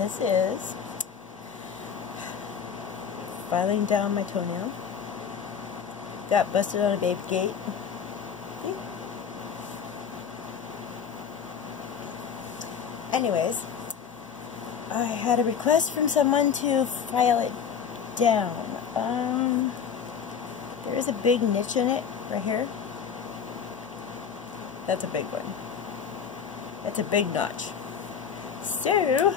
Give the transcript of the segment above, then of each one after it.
This is filing down my toenail. Got busted on a baby gate. See? Anyways, I had a request from someone to file it down. There is a big niche in it right here. That's a big one. That's a big notch. So,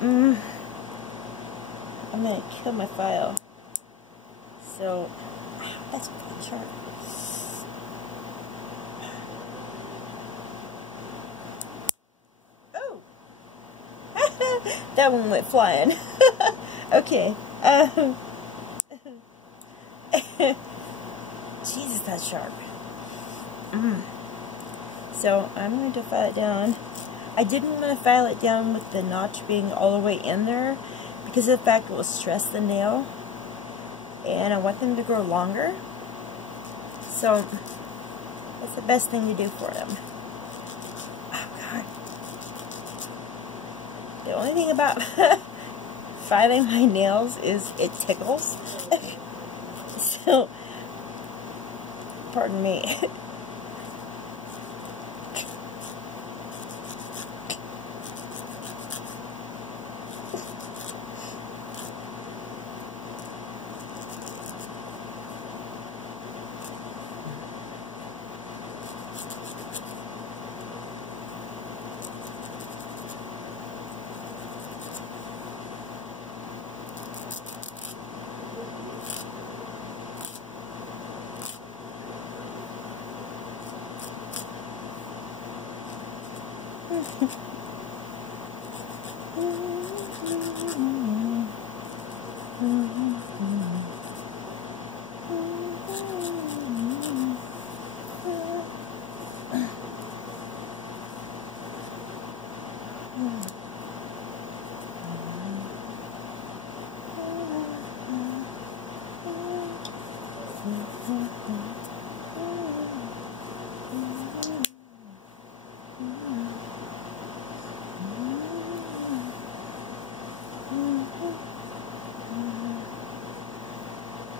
I'm gonna kill my file. So, that's pretty sharp. Oh! That one went flying. Okay. Jesus, that's sharp. So, I'm going to file it down. I didn't want to file it down with the notch being all the way in there because of the fact it will stress the nail, and I want them to grow longer. So that's the best thing to do for them. Oh God! The only thing about filing my nails is it tickles. So pardon me.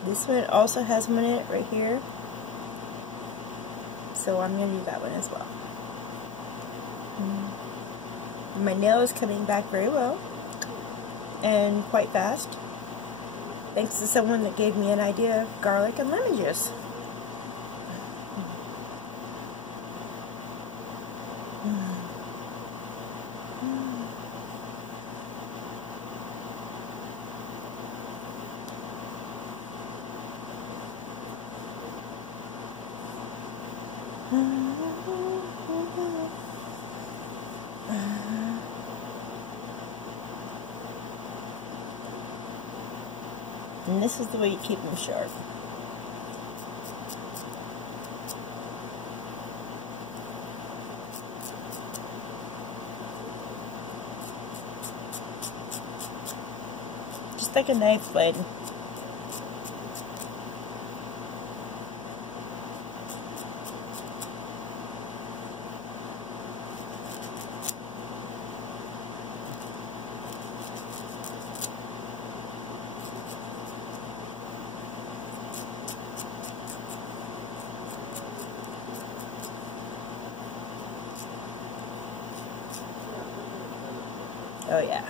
This one also has one in it right here, so I'm going to do that one as well. My nail is coming back very well and quite fast, thanks to someone that gave me an idea of garlic and lemon juice. And this is the way you keep them sharp. Just like a knife blade. Oh yeah.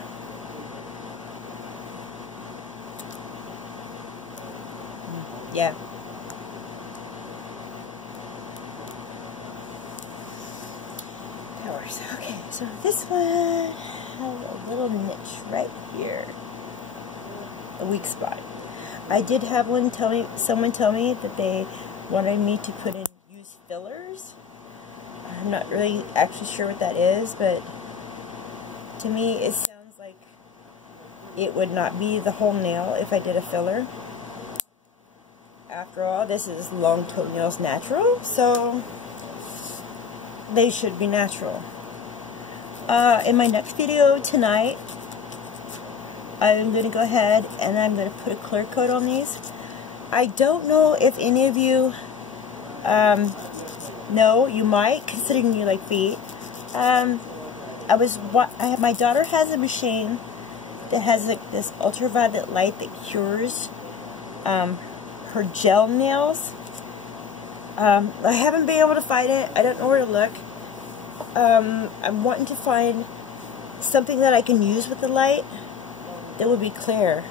Yeah. That works. Okay, so this one has a little niche right here. A weak spot. I did have someone tell me that they wanted me to use fillers. I'm not really actually sure what that is, but to me it sounds like it would not be the whole nail if I did a filler. After all, this is long toenails natural, so they should be natural. In my next video tonight, I'm going to go ahead and I'm going to put a clear coat on these. I don't know if any of you know, you might, considering you like feet. my daughter has a machine that has like this ultraviolet light that cures her gel nails. I haven't been able to find it. I don't know where to look. I'm wanting to find something that I can use with the light that would be clear,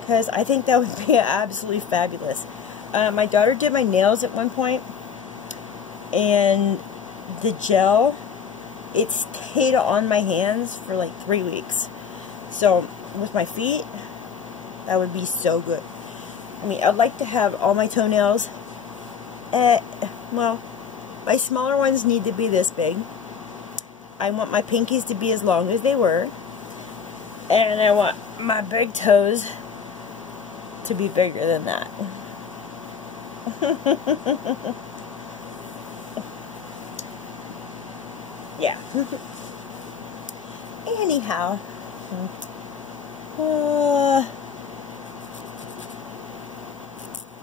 because I think that would be absolutely fabulous. My daughter did my nails at one point, and the gel, it stayed on my hands for like 3 weeks. So with my feet, that would be so good. I mean, I'd like to have all my toenails, well, my smaller ones need to be this big. I want my pinkies to be as long as they were, and I want my big toes to be bigger than that. Yeah. Anyhow,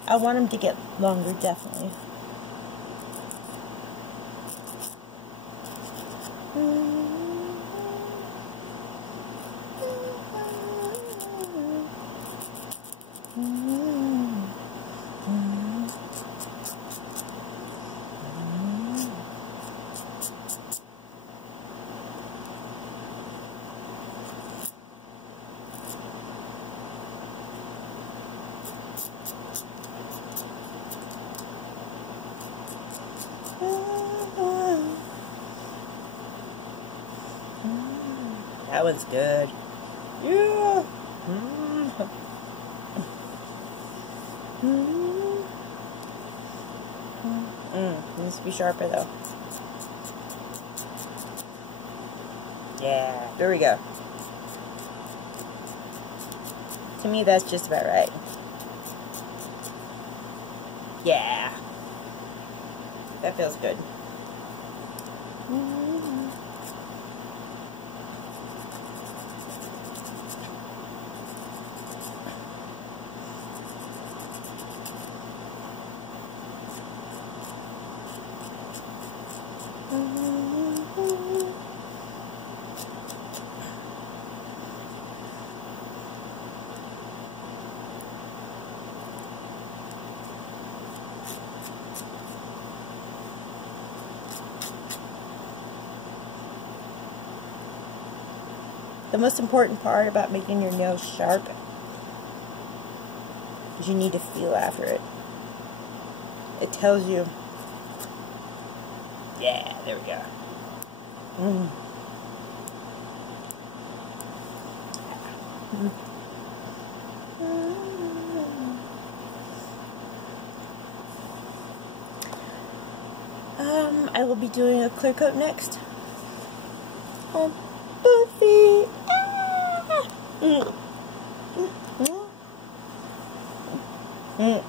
I want them to get longer, definitely. That one's good. Yeah. Needs to be sharper though. Yeah, there we go. To me, that's just about right. Yeah. That feels good. The most important part about making your nails sharp is you need to feel after it. It tells you, yeah, there we go. I will be doing a clear coat next on both feet. Ah!